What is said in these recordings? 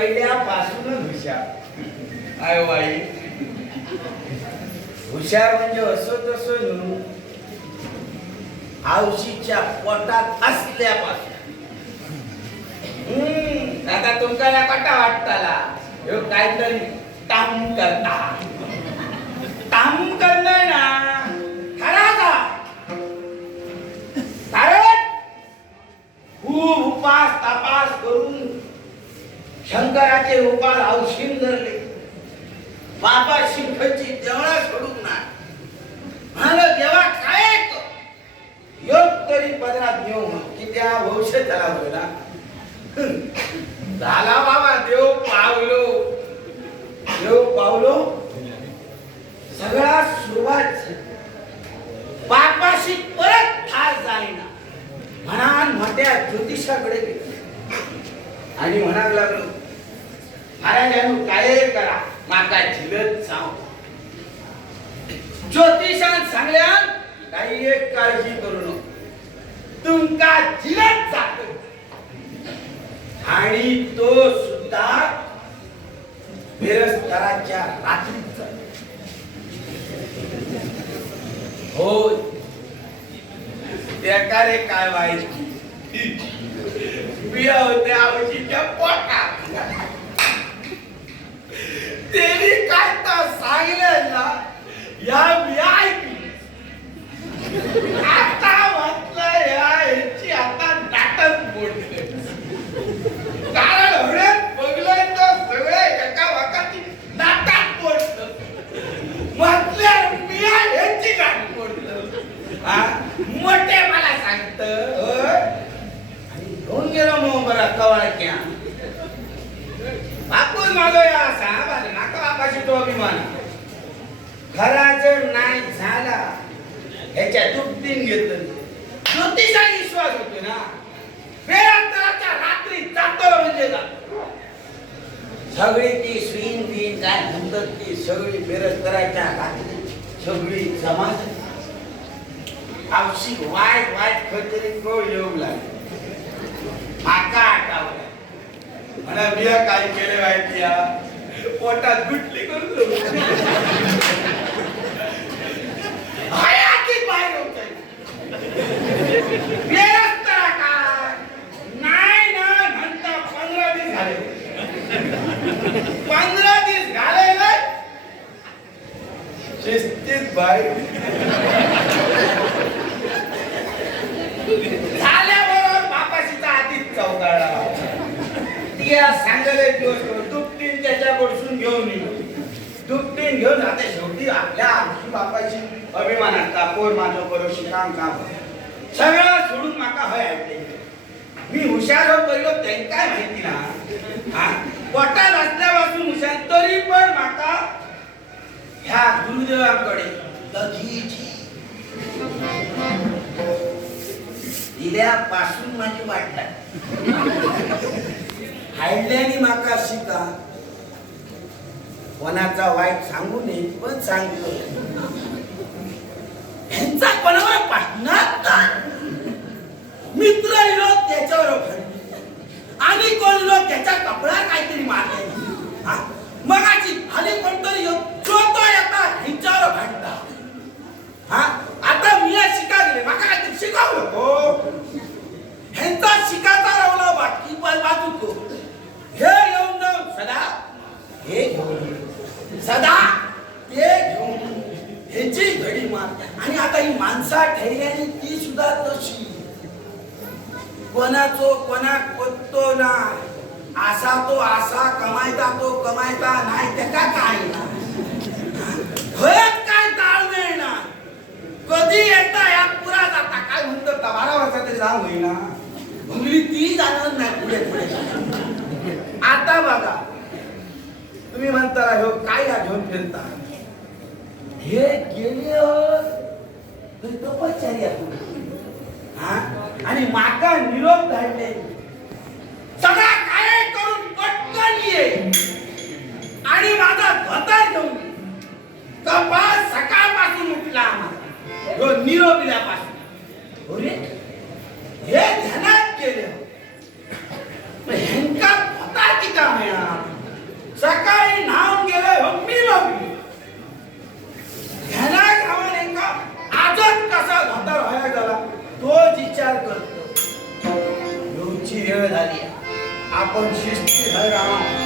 पहिल्यापासूनच हुशार. I Y. हुशार म्हणजे असो तसो न्हू आवशीच्या पोटात असल्यापासून. हम्म, आता तुमका या कटा वाटताला. ह्यो काहीतरी टाम करता. टाम करणार ना. खरा का कारण खूप उपास तपास करून शंकराचे उपास औषध धरले. बाबा शिंखची देवळा सोडून ना म्हणलं देवा काय ऐक? योग तरी पदरात घेऊ की त्या भविष्य त्याला होईला झाला बाबा देव पावलो. देव पावलो? सगळा सुरुवात बापाशी परत ठार जाईना. म्हणा म्हणत्या ज्योतिषाकडे गेलो. आणि म्हणायला लागलो महाराजांनो काय करा? माका झिलत जाऊ. ज्योतिषान सांगल्यान काही एक काळजी करू नको. तुमका झिलत जातो. आणि तो सुद्धा बेरस्तराच्या रात्रीत हो होय. रे काय व्हायची? बिया होत्या आवडीच्या पोटात. त्यांनी काय तर सांगितलं ना? या मी ऐकली. आता म्हटलं या ह्याची आता नाटक बोलते कारण हळद बघलंय तर सगळे एका वाकाची नाटक मोडत म्हटलं बिया ह्याची गाठ मोडलं हा मोठे मला सांगत आणि घेऊन गेलो मग बरा कवाळक्या बापूच मागो या असा बाजू नाका बापाशी तो अभिमान खरा जर नाही झाला ह्याच्या दुपटीन घेत ज्योतिषा विश्वास होतो ना बेरात्राच्या रात्री जातो म्हणजे जातो सगळी ती स्वीन बीन काय म्हणतात ती सगळी बेरस्तराच्या रात्री सगळी जमा झाली. आवशी वाईट वाईट खतरी तो येऊ लागली माका आटावला म्हणा बिया काय केले माहिती या पोटात गुटली करून हयातीत बाहेर होतंय. बेरस्ता काय? नाही ना म्हणता पंधरा दिवस झाले पंधरा दिवस झाले ना शिस्तीत बाहेर झाल्याबरोबर बापाशीचा आधीच चौकाळा तिया सांगले दिवस दुपटीन त्याच्या बसून घेऊन येऊ दुपटीन घेऊन आता शेवटी आपल्या आमची बापाची अभिमान असता कोण माझं बरोशी काम काम सगळं सोडून माका हय ऐकले मी हुशार हो पहिलो त्यांनी काय माहिती ना हा पोटात असल्यापासून हुशार तरी पण माका ह्या गुरुदेवाकडे लगीची पासून माझी वाटला लागली हाडल्याने माका शिका. कोणाचा वाईट सांगू नये पण सांगतो. ह्यांचा कोणावर पाठणार का? मित्र लोक त्याच्यावर आणि कोण लोक त्याच्या कपड्यात काहीतरी मारले मगाची खाली कोणतरी यो- चोतो येता हिच्यावर भांडता. हा? आता मी या शिका गेले माका काहीतरी शिकावलं हो ह्यांचा शिकाचा रवला बाकी बाजू को हे येऊन जाऊन सदा हे घेऊन सदा ते घेऊन ये. ह्याची घडी मार. आणि आता ही माणसा ठेवल्याने ती सुद्धा तशी. कोणाचो कोणाक पत्तो ना आसा तो आसा कमायता तो कमायता नाही त्याका काय ना खरंच काय ताळमेळ ना कधी येता या पुरा जाता काय म्हणतो? बारा वर्षात तरी जाऊ होईना. भंगली ती जाणार नाही पुढे पुढे. आता बघा. तुम्ही म्हणता हो काय या घेऊन फिरता? हे गेले हो. तपश्चर्या हा? आणि माका निरोप धाडले सगळा काय करून पटकन ये. आणि माझा धोतर घेऊन ये. कपास सकाळपासून उठला आम्हाला. ह्यो निरोप दिल्यापासून. हे ध्यानात केल्या हिंका होता की किता मिळणार सकाळी न्हावून गेले हो मी बघली ध्यानात राहून ह्यांका आजच कसा धोतर व्हायला गेला तोच विचार करतो. येऊची वेळ झाली. आपण शिस्ती राहा.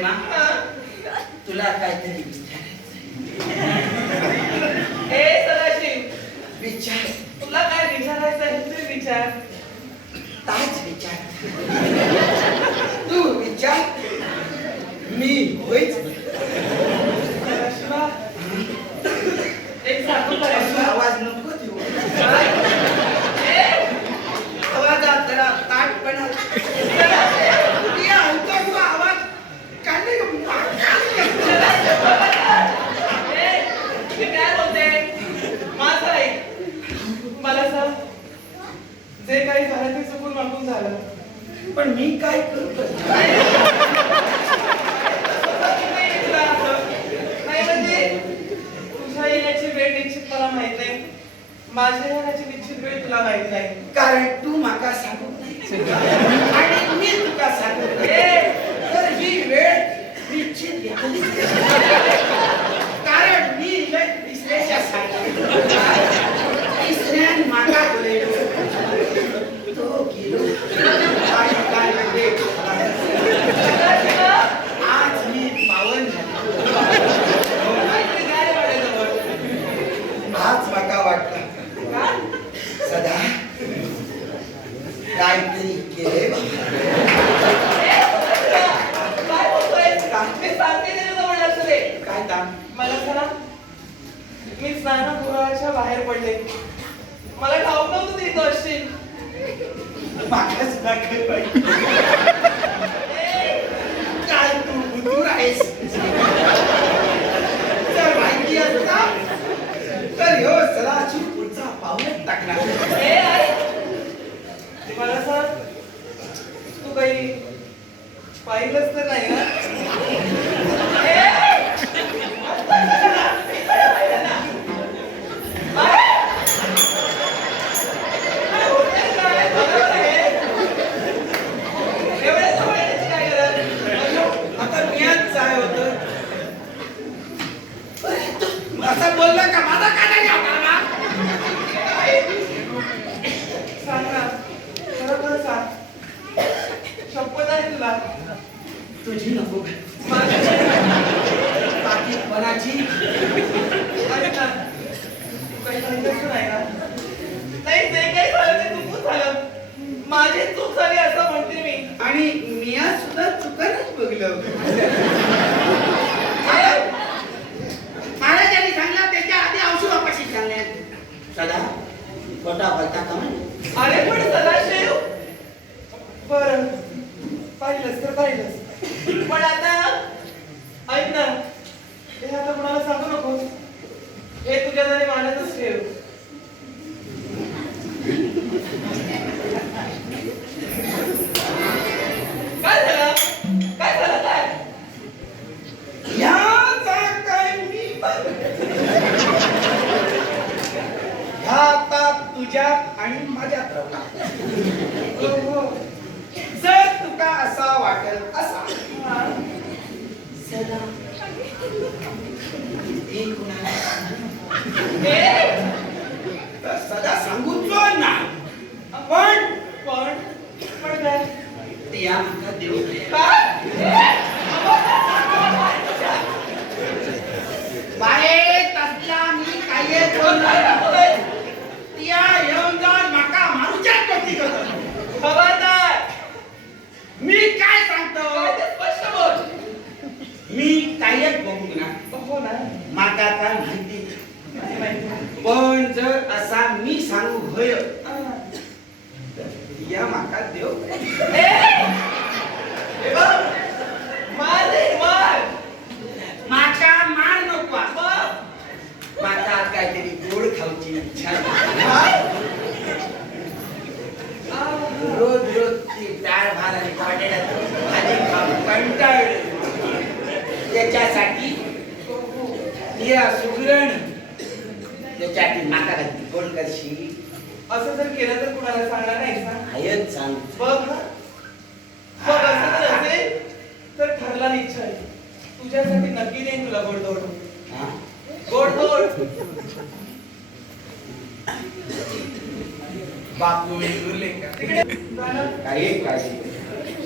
हा? तुला काहीतरी विचारायचं ए सदाशिव. विचार. तुला काय विचारायचं आहे ते विचार ताच विचार तू विचार मी होईच सदाशिवा एक सांगू का रे असं तुला? आवाज नको देऊ ए, आवाजात जरा ताटपणा या हलकासा आवाज काढले का माका? ए, मी काय बोलते माझं ऐक मला सांग जे काही झालं मागून झालं. पण मी काय करतो म्हणजे तुझ्या येण्याची वेळ निश्चित मला माहीत नाही. माझ्या येण्याची निश्चित वेळ तुला माहीत नाही. कारण तू माका सांगू आणि मी तुका सांगू तर ही वेळ निश्चित येतली. कारण मी लय तिसऱ्याच्या सांगितलं तिसऱ्यान माका बोललो तो गेलो आणि काय म्हणजे आज मी पावन आज माका वाटतं का सदा काहीतरी केले काय मी ते काय काम? मला चला. मी स्नानगृहाच्या बाहेर पडले. मला ठाऊक नव्हतं तिथं असशील माका सुद्धा कळलं. ए, काय तू बुद्धूर आहेस जर माहिती असता तर ह्यो सदाची पुढचा पाऊलच टाकला ए, आई. मला सांग तू काही पाहिलंच तर नाही ना ए, आई. काय होतंय काय? बरोबर आहे. एवढ्या जवळ येण्याची काय गरज? आता मियाच काय होत का? माझा काटा घ्या सांग. ना खरोखर सांग. शपथ आहे तुला? तुझी नको बाकी कोणाची? ऐक ना. तू काही सांगितलंच नाही ना नाही काही झालं ते चुकून झालं. माझी चूक झाली असं म्हणते मी. आणि मिया सुद्धा चुकानच बघलं महाराजांनी सांगलं त्याच्या आधी औषध वापाशी सांगण्यात सदा खोटा बोलता का म्हणे. अरे पण सदाशिव. बर. पाहिलंच तर पाहिलंच पण आता ऐक ना. हे आता कुणाला सांगू नको हे तुझ्या जरी मानतच ठेव काय झालं काय झालं काय ह्याचा काय मी ह्या आता तुझ्यात आणि माझ्यात रवला हो, हो. जर तुका असा वाटेल असा हा. सदा ती कुणाला तर सदा सांगूच ना पण पण पण काय ती या माका देऊ बाये तसला मी काय बोलणार तिया येऊन जाऊन माका मारूच्या कोटी करतो खबरदार मी काय सांगतो काय ते स्पष्ट बोल मी कायच बघू ना हो ना माका काय माहिती? पण जर असा मी सांगू होय. या माका देव ए! हे बघ. मार रे, मार. माका मार नको मार. माका काहीतरी गोड खाऊची इच्छा आहे. काय? आ. रोज रोज ती डाळ भात आणि बटाट्याची भाजी खाऊन कंटाळले त्याच्यासाठी या सुगरण त्याच्यासाठी माका काहीतरी गोड करशी असं जर कुणाला सांगणार नाही ना आयच सांग. बघ हा. बघ असं जर असेल तर ठरला इच्छा आहे. तुझ्यासाठी नक्की देईन तुला गोडधोड हा? गोडधोड बापू विसरले का? तिकडे काही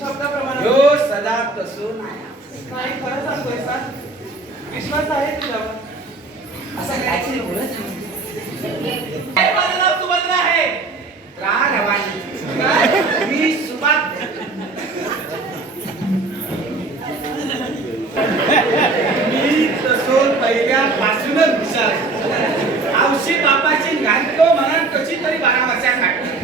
शब्दाप्रमाणे. यो सदा तसो नाही नाही खरं सांगतोय सा विश्वास आहे तुझ्यावर. असं काहीतरी बोलत नाही. हे रा रवानी मी सुभाष मी तसो पहिल्यापासूनच हुशार आहे. आवशी बापाची घालतो म्हणून कशी तरी बारा वर्षा काढतो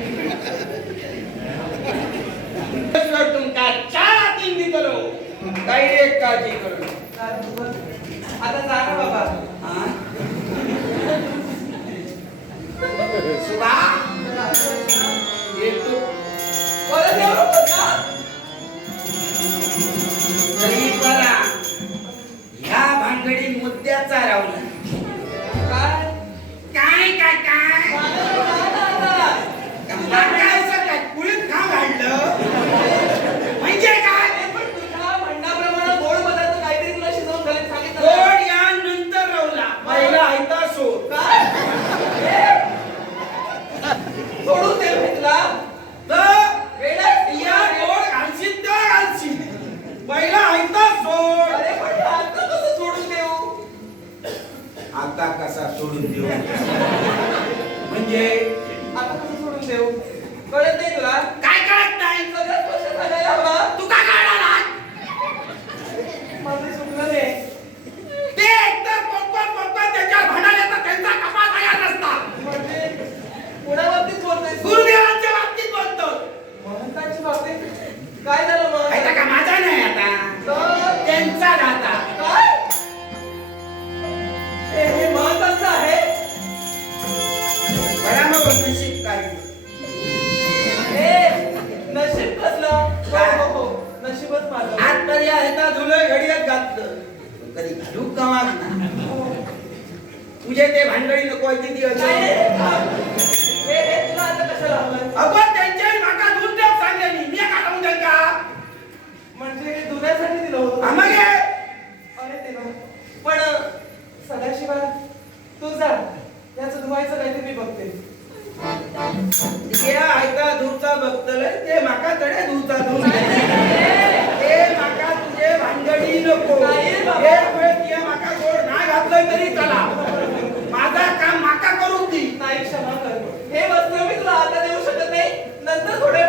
तुमका चार तीन दिलो काही एक काळजी करू नका. आता जा ना बाबा हा? Para सोडून दे मी तुला तर घालशील त्या घालशील पहिला ऐता सोड अरे पण आता कसं सोडून देऊ आता कसा सोडून देऊ म्हणजे आता कसं सोडून देऊ कळत नाही तुला सदाशिवा तू जा याचं धुवायचं काहीतरी तुम्ही बघते. ते ऐका दूधचा ते माका तडे दूधचा दूध ते माका तुझे भांडळी नको. माका गोड नाही घातलं तरी चला. माझा काम माका करू दी. नाही क्षमा कर. हे वस्त्र मी तुला आता देऊ शकत नाही. नंतर थोड्या